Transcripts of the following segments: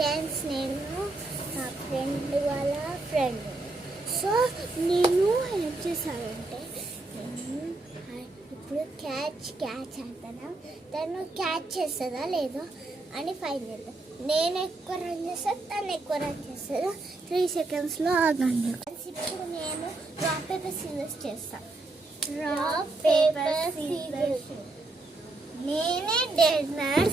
Friends, నేను నా friend వాళ్ళ ఫ్రెండ్. సో నేను ఏం చేశానంటే, నేను ఇప్పుడు క్యాచ్ అంటాను. తను క్యాచ్ చేస్తుందా లేదో అని ఫైన్ చేద్దాం. నేను ఎక్కువ రన్ చేస్తాను, తను ఎక్కువ రన్ చేస్తుందా 3 సెకండ్స్లో ఆగండి. ఇప్పుడు నేను రాక్ పేపర్ సీజర్స్ చేస్తాను. Rock paper scissors. నేనే డెన్నర్.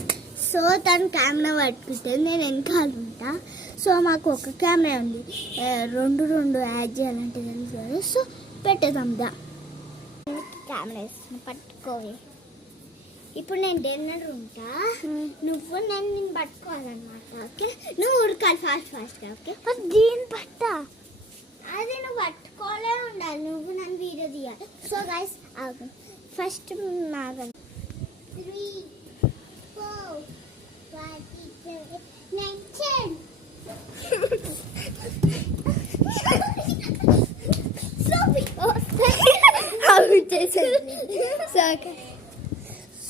సో తను కెమెరా పట్టుకుంటుంది, నేను వెనకాల ఉంటా. సో మాకు ఒక కెమెరా ఉంది, రెండు యాడ్ చేయాలంటే తెలుసు. సో పెట్టేద్దాం దా. కెమెరా వేస్తున్నా, పట్టుకోవి. ఇప్పుడు నేను డెన్నర్ ఉంటా, నువ్వు నేను పట్టుకోవాలన్నమాట. ఓకే, నువ్వు ఉడకాలి ఫాస్ట్గా. ఓకే, దీని పట్టా అది నువ్వు పట్టుకోలే ఉండాలి, నువ్వు నన్ను వీడియో తీయాలి. సో గైస్ ఫస్ట్ ఆగండి. 3, 4, 5, 6, 7, 8, 9, 10.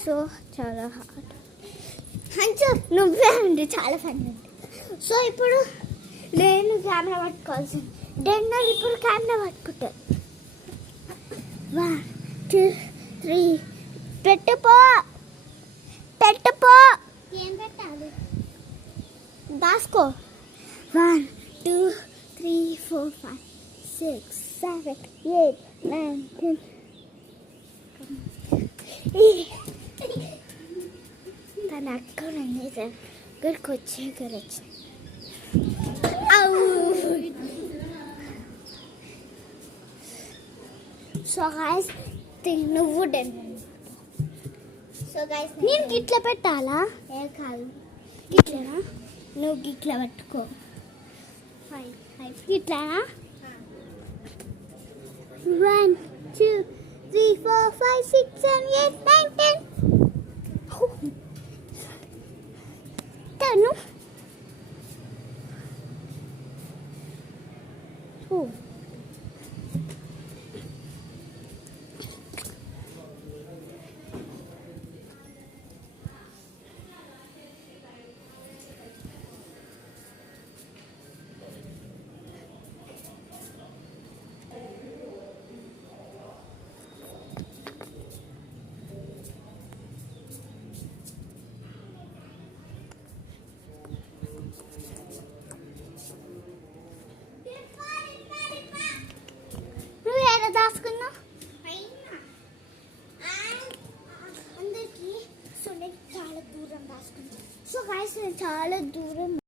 సో చాలా హార్డ్ అంటే నువ్వే ఉంది, చాలా ఫన్ ఉంది. సో ఇప్పుడు నేను కెమెరా పట్టుకోవాల్సింది. డెన్నర్ ఇప్పుడు కెమెరా పట్టుకుంటా. 1, 2, 3 పెట్టుపో. ఏం పెట్టాలి? దాసుకో. 1, 2, 3, 4, 5, 6, 7, 8, 9, 10. తన అక్క దగ్గరికి వచ్చి సో గైస్ నువ్వు సో గైస్ నేను గిట్ల పెట్టాలా? ఏ కాదు, గిట్లనా? నువ్వు గిట్ల పట్టుకో. గిట్లనా? 1, 2, 3, 4, 5, 6, 7, 8, 9, 10. తను